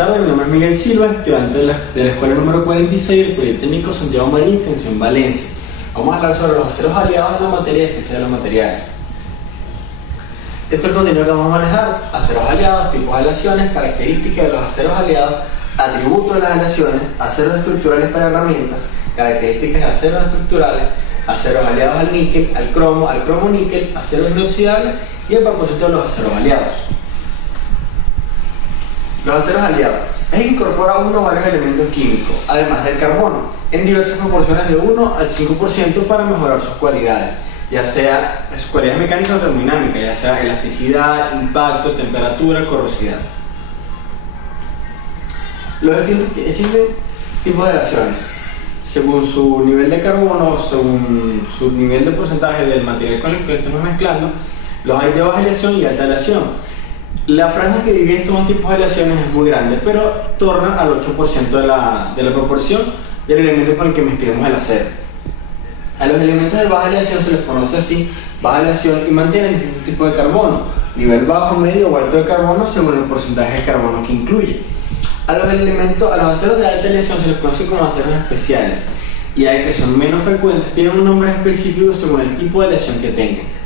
tardes, mi nombre es Miguel Silva, estudiante de la escuela número 46 del Politécnico Santiago Marín, extensión Valencia. Vamos a hablar sobre los aceros aliados en la materia de ciencia de los materiales. Esto es el contenido que vamos a manejar: aceros aliados, tipos de aleaciones, características de los aceros aliados, atributos de las aleaciones, aceros estructurales para herramientas, características de aceros estructurales, aceros aliados al níquel, al cromo níquel, aceros inoxidables y el propósito de los aceros aliados. Los aceros aliados es incorpora uno o varios elementos químicos, además del carbono, en diversas proporciones de 1 al 5% para mejorar sus cualidades, ya sea sus cualidades mecánicas o termodinámicas, ya sea elasticidad, impacto, temperatura, corrosividad. Los distintos tipos de aleaciones, según su nivel de carbono, según su nivel de porcentaje del material con el que estamos mezclando, los hay de baja aleación y alta aleación. La franja que divide estos dos tipos de aleaciones es muy grande, pero torna al 8% de la proporción del elemento con el que mezclemos el acero. A los elementos de baja aleación se les conoce así, baja aleación, y mantienen distintos tipos de carbono, nivel bajo, medio o alto de carbono según el porcentaje de carbono que incluye. A los aceros de alta aleación se les conoce como aceros especiales, y hay que son menos frecuentes, tienen un nombre específico según el tipo de aleación que tengan.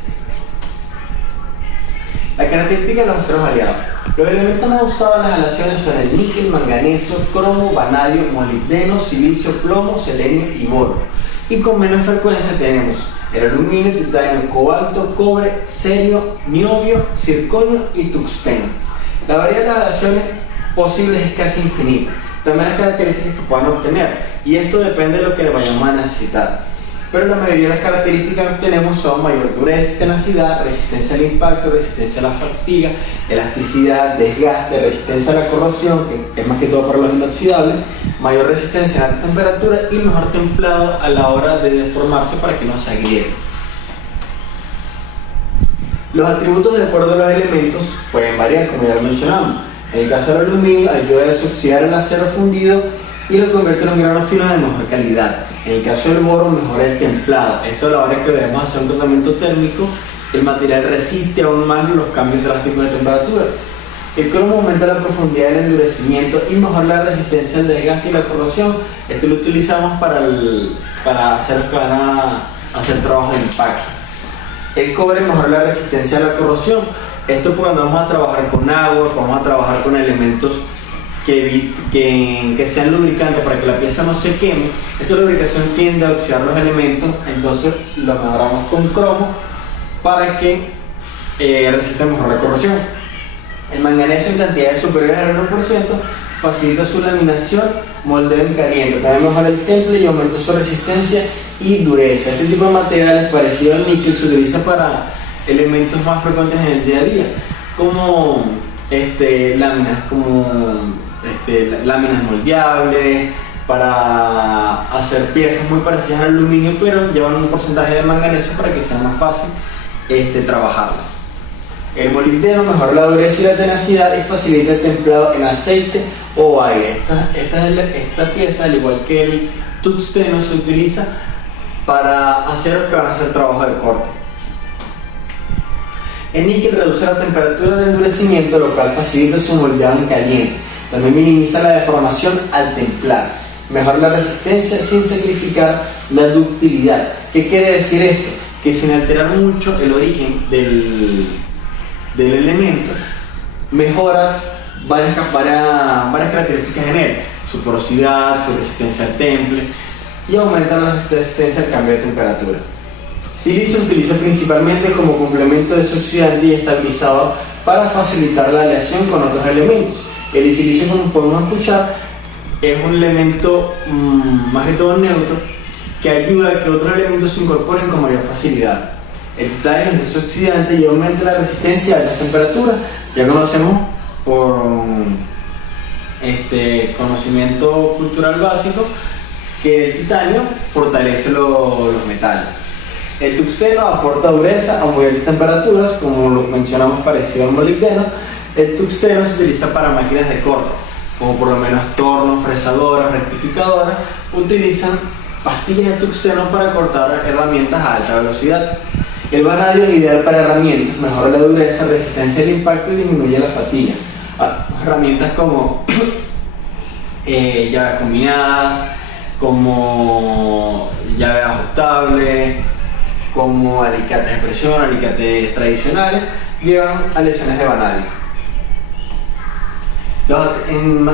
La característica de los aceros aliados. Los elementos más usados en las aleaciones son el níquel, manganeso, cromo, vanadio, molibdeno, silicio, plomo, selenio y boro. Y con menos frecuencia tenemos el aluminio, titanio, cobalto, cobre, cerio, niobio, circonio y tuxteno. La variedad de las aleaciones posibles es casi infinita. También las características que puedan obtener, y esto depende de lo que le vayamos a necesitar. Pero la mayoría de las características que obtenemos son mayor dureza, tenacidad, resistencia al impacto, resistencia a la fatiga, elasticidad, desgaste, resistencia a la corrosión, que es más que todo para los inoxidables, mayor resistencia a alta temperatura y mejor templado a la hora de deformarse para que no se agriete. Los atributos de acuerdo a los elementos pueden variar, como ya lo mencionamos. En el caso del aluminio, ayuda a desoxidar el acero fundido y lo convierte en un grano fino de mejor calidad. En el caso del boro, mejora el templado. Esto a la hora que debemos hacer un tratamiento térmico, el material resiste aún más los cambios drásticos de temperatura. El cromo aumenta la profundidad del endurecimiento y mejora la resistencia al desgaste y la corrosión. Esto lo utilizamos para aceros que van a hacer trabajos de impacto. El cobre mejora la resistencia a la corrosión. Esto cuando vamos a trabajar con agua, vamos a trabajar con elementos que sean lubricantes para que la pieza no se queme. Esta lubricación tiende a oxidar los elementos, entonces lo mejoramos con cromo para que resista mejor la corrosión. El manganeso en cantidades superiores al 1% facilita su laminación, moldeo en caliente, también mejora el temple y aumenta su resistencia y dureza. Este tipo de materiales parecido al níquel se utiliza para elementos más frecuentes en el día a día, como láminas moldeables, para hacer piezas muy parecidas al aluminio, pero llevan un porcentaje de manganeso para que sea más fácil trabajarlas. El molibdeno mejora la dureza y la tenacidad y facilita el templado en aceite o aire. Esta pieza, al igual que el tuxteno, se utiliza para aceros que van a hacer trabajo de corte. El níquel reduce la temperatura de endurecimiento, lo cual facilita su moldeado en caliente. También minimiza la deformación al templar. Mejora la resistencia sin sacrificar la ductilidad. ¿Qué quiere decir esto? Que sin alterar mucho el origen del elemento, mejora varias características en él: su porosidad, su resistencia al temple, y aumenta la resistencia al cambio de temperatura. Silicio se utiliza principalmente como complemento desoxidante y estabilizador para facilitar la aleación con otros elementos. El silicio, como podemos escuchar, es un elemento más que todo neutro que ayuda a que otros elementos se incorporen con mayor facilidad. El titanio es desoxidante y aumenta la resistencia a altas temperaturas. Ya conocemos por conocimiento cultural básico que el titanio fortalece los metales. El tuxteno aporta dureza a muy altas temperaturas, como lo mencionamos parecido al molibdeno. El tuxteno se utiliza para máquinas de corte, como por lo menos tornos, fresadoras, rectificadoras. Utilizan pastillas de tuxteno para cortar herramientas a alta velocidad. El vanadio es ideal para herramientas, mejora la dureza, resistencia al impacto y disminuye la fatiga. herramientas como llaves combinadas, como llaves ajustables, como alicates de presión, alicates tradicionales, llevan a lesiones de vanadis.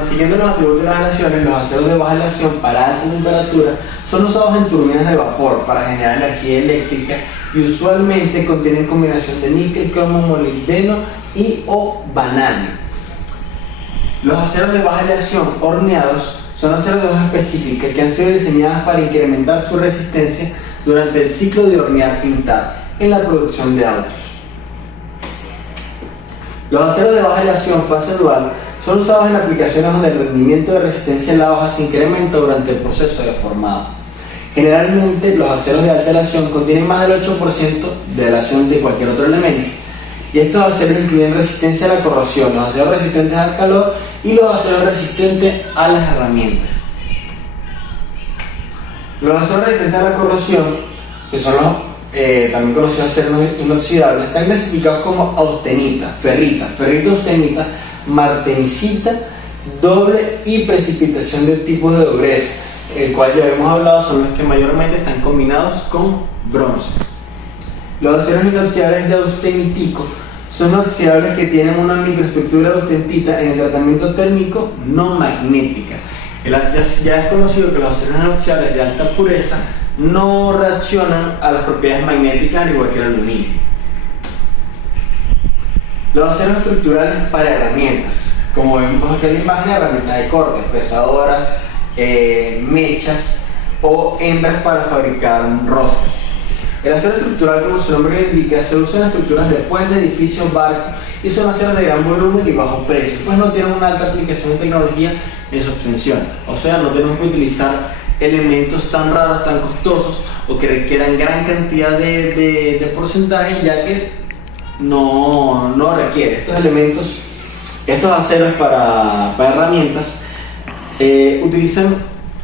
Siguiendo los atributos de las aleaciones, los aceros de baja aleación para alta temperatura son usados en turbinas de vapor para generar energía eléctrica y usualmente contienen combinación de níquel, cromo, molibdeno y o vanadio. Los aceros de baja aleación horneados son aceros de hoja específica que han sido diseñadas para incrementar su resistencia durante el ciclo de hornear pintar en la producción de autos. Los aceros de baja aleación fase dual son usados en aplicaciones donde el rendimiento de resistencia en la hoja se incrementa durante el proceso de formado. Generalmente los aceros de alta aleación contienen más del 8% de aleación de cualquier otro elemento, y estos aceros incluyen resistencia a la corrosión, los aceros resistentes al calor y los aceros resistentes a las herramientas. Los aceros resistentes a la corrosión, que son los también conocidos aceros inoxidables, están clasificados como austenita, ferrita, ferrito-austenita, martenicita, doble y precipitación de tipos de dureza, el cual ya hemos hablado, son los que mayormente están combinados con bronce. Los aceros inoxidables de austenitico son oxidables que tienen una microestructura de austentita en el tratamiento térmico no magnética. Ya es conocido que los aceros inoxidables de alta pureza no reaccionan a las propiedades magnéticas al igual que el aluminio. Los aceros estructurales para herramientas, como vemos aquí en la imagen, herramientas de corte, fresadoras, mechas o hembras para fabricar roscas. El acero estructural, como su nombre lo indica, se usa en estructuras de puentes, edificios, barcos y son aceros de gran volumen y bajo precio, pues no tienen una alta aplicación de tecnología en su obtención. O sea, no tenemos que utilizar elementos tan raros, tan costosos o que requieran gran cantidad de porcentaje, ya que no requiere. Estos elementos, estos aceros para herramientas utilizan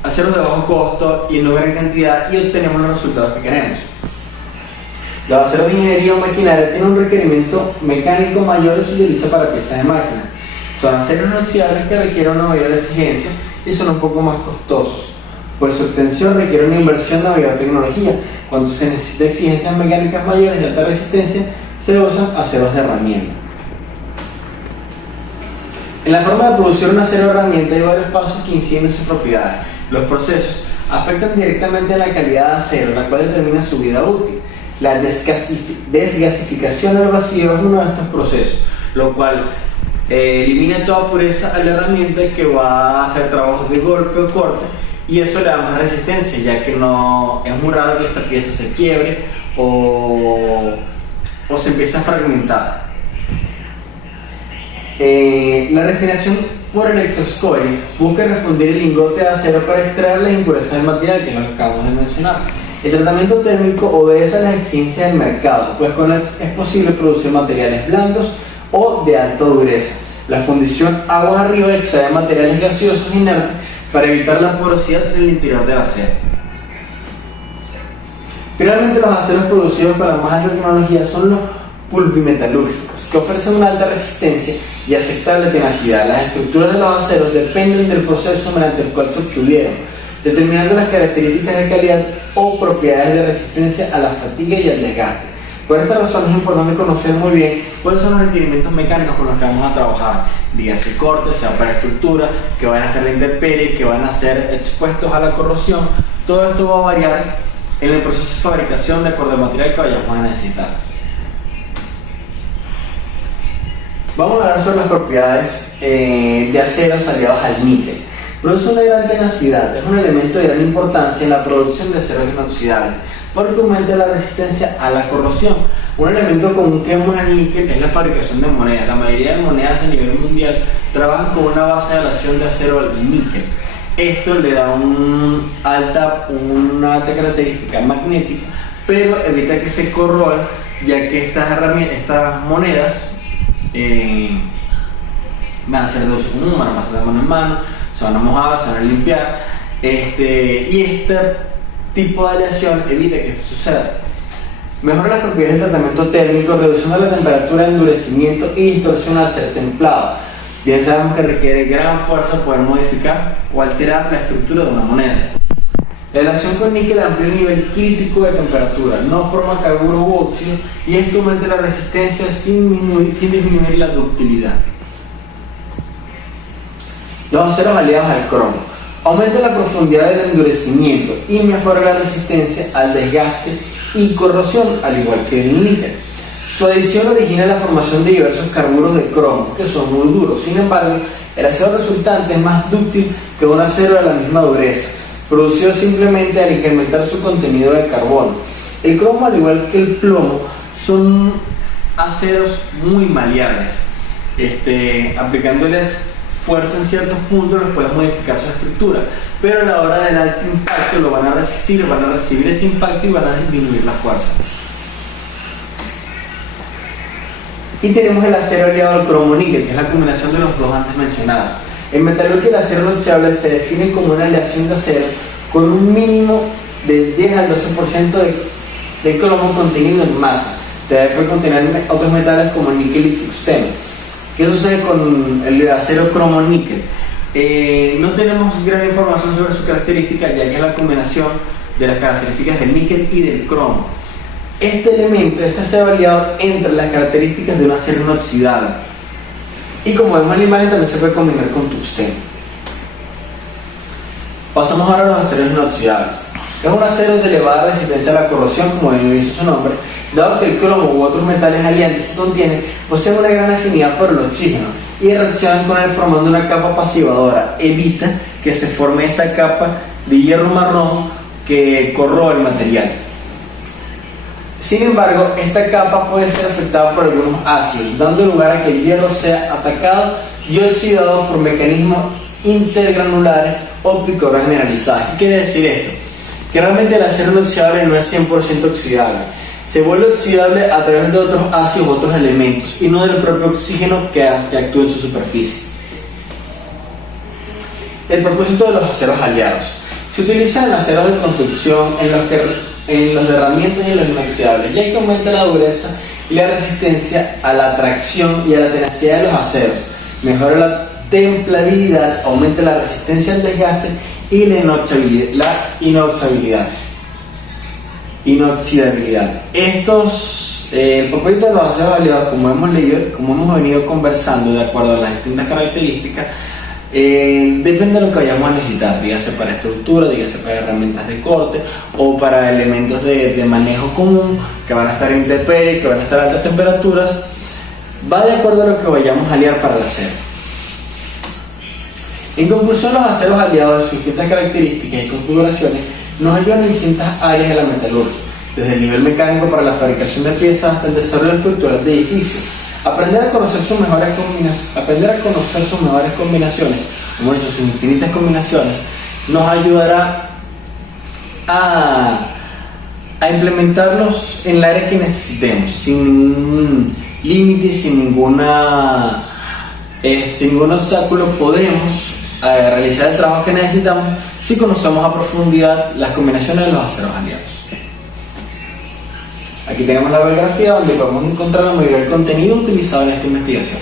aceros de bajo costo y en no gran cantidad y obtenemos los resultados que queremos. Los aceros de ingeniería o maquinaria tienen un requerimiento mecánico mayor y se utiliza para piezas de máquinas. Son aceros inoxidables que requieren una mayor exigencia y son un poco más costosos, pues su obtención requiere una inversión de mayor tecnología. Cuando se necesita exigencias mecánicas mayores de alta resistencia, se usan aceros de herramienta. En la forma de producir un acero de herramienta hay varios pasos que inciden en sus propiedades. Los procesos afectan directamente a la calidad de acero, la cual determina su vida útil. La desgasificación al vacío es uno de estos procesos, lo cual elimina toda pureza a la herramienta que va a hacer trabajos de golpe o corte, y eso le da más resistencia, ya que no es muy raro que esta pieza se quiebre o se empiece a fragmentar. La refinación por electroscoria busca refundir el lingote de acero para extraer las impurezas del material, que es lo que acabamos de mencionar. El tratamiento térmico obedece a las exigencias del mercado, pues con él es posible producir materiales blandos o de alta dureza. La fundición aguas arriba extrae materiales gaseosos inertes para evitar la porosidad en el interior del acero. Finalmente, los aceros producidos con la más alta tecnología son los pulvimetalúrgicos, que ofrecen una alta resistencia y aceptable tenacidad. Las estructuras de los aceros dependen del proceso mediante el cual se obtuvieron, determinando las características de calidad o propiedades de resistencia a la fatiga y al desgaste. Por esta razón es importante conocer muy bien cuáles son los requerimientos mecánicos con los que vamos a trabajar, dígase corte, sea para estructura, que van a estar la intemperie, que van a ser expuestos a la corrosión. Todo esto va a variar en el proceso de fabricación de acuerdo al material que vayamos a necesitar. Vamos a hablar sobre las propiedades de aceros aliados al níquel. Produce una gran tenacidad, es un elemento de gran importancia en la producción de aceros inoxidables, porque aumenta la resistencia a la corrosión. Un elemento común que vemos en el níquel es la fabricación de monedas. La mayoría de monedas a nivel mundial trabajan con una base de aleación de acero al níquel. Esto le da una alta característica magnética, pero evita que se corroan, ya que estas monedas van a ser de uso común, van a pasar de mano en mano, se van a mojar, se van a limpiar, y este tipo de aleación evita que esto suceda. Mejora las propiedades del tratamiento térmico, reduciendo la temperatura de endurecimiento y distorsión al ser templado. Bien sabemos que requiere gran fuerza poder modificar o alterar la estructura de una moneda. La relación con níquel amplía el nivel crítico de temperatura, no forma carburo u óxido y esto aumenta la resistencia sin disminuir la ductilidad. Los aceros aliados al cromo. Aumenta la profundidad del endurecimiento y mejora la resistencia al desgaste y corrosión, al igual que el níquel. Su adición origina la formación de diversos carburos de cromo, que son muy duros. Sin embargo, el acero resultante es más dúctil que un acero de la misma dureza, producido simplemente al incrementar su contenido de carbono. El cromo, al igual que el plomo, son aceros muy maleables. Aplicándoles fuerza en ciertos puntos los puedes modificar su estructura, pero a la hora del alto impacto lo van a resistir, van a recibir ese impacto y van a disminuir la fuerza. Y tenemos el acero aliado al cromo-níquel, que es la combinación de los dos antes mencionados. En metalurgia, el acero inoxidable se define como una aleación de acero con un mínimo del 10 al 12% de cromo contenido en masa. Debe contener otros metales como níquel y tungsteno. ¿Qué sucede con el acero cromo-níquel? No tenemos gran información sobre su característica, ya que es la combinación de las características del níquel y del cromo. Este elemento, este acero aliado, entra en las características de un acero inoxidable. Y como vemos en la imagen, también se puede combinar con tungsteno. Pasamos ahora a los aceros inoxidables. Es un acero de elevada resistencia a la corrosión, como bien dice su nombre, dado que el cromo u otros metales aliantes que contiene poseen una gran afinidad por el oxígeno y reaccionan con él formando una capa pasivadora. Evita que se forme esa capa de hierro marrón que corroe el material. Sin embargo, esta capa puede ser afectada por algunos ácidos, dando lugar a que el hierro sea atacado y oxidado por mecanismos intergranulares o picoras generalizadas. ¿Qué quiere decir esto? Que realmente el acero inoxidable no es 100% oxidable. Se vuelve oxidable a través de otros ácidos u otros elementos y no del propio oxígeno que actúa en su superficie. El propósito de los aceros aliados. Se utilizan aceros de construcción en los de herramientas y en los inoxidables, ya que aumenta la dureza y la resistencia a la tracción y a la tenacidad de los aceros, mejora la templabilidad, aumenta la resistencia al desgaste y la inoxidabilidad. El propósito de los aceros aliados, como hemos venido conversando, de acuerdo a las distintas características, depende de lo que vayamos a necesitar, dígase para estructura, dígase para herramientas de corte o para elementos de manejo común que van a estar en intemperie, que van a estar a altas temperaturas. Va de acuerdo a lo que vayamos a aliar para el acero. En conclusión, los aceros aliados de sus distintas características y configuraciones nos ayudan en distintas áreas de la metalurgia, desde el nivel mecánico para la fabricación de piezas hasta el desarrollo estructural de edificios. Aprender a conocer sus mejores combinaciones, como he dicho, sus infinitas combinaciones, nos ayudará a implementarlos en el área que necesitemos, sin ningún límite, sin ningún obstáculo. Podemos realizar el trabajo que necesitamos si conocemos a profundidad las combinaciones de los aceros aliados. Aquí tenemos la bibliografía donde podemos encontrar la mayoría del contenido utilizado en esta investigación.